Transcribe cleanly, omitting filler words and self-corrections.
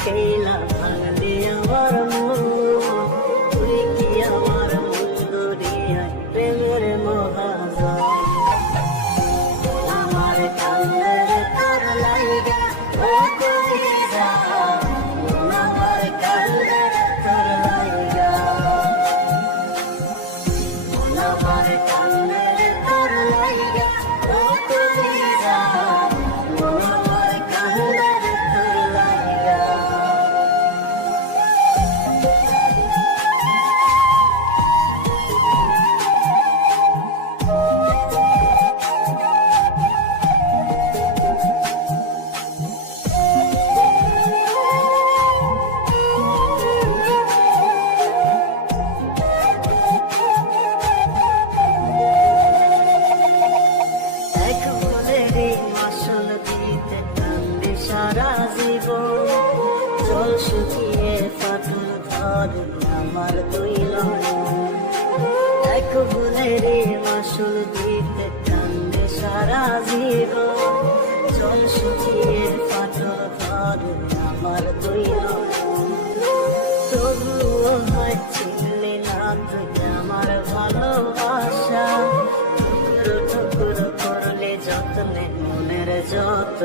খেলা ভাঙলি আমার মন, তুই কি আমার মন দরিয়ায় প্রেমের মহাজন। আমার কান্দের তোর লাইগা ও কলিজা, আমার কান্দের তোর লাইগা, আমার কান্দের তোর লাইগা ও কলিজা, আমার কান্দের তোর লাইগা। এক ফুলেরই মাসল দিতে কান্দি সারা জীবন, জল শুকিয়ে ফাটল ধরে আমার দুই নয়ন। এক ফুলেরই মাসল দিতে কান্দি সারা জীবন, জল শুকিয়ে ফাটল ধরে আমার দুই নয়ন। তবুও হয় চিনলি না তুই আমার ভালোবাসা, টুকরো টুকরো করলে যত্নে মনের যত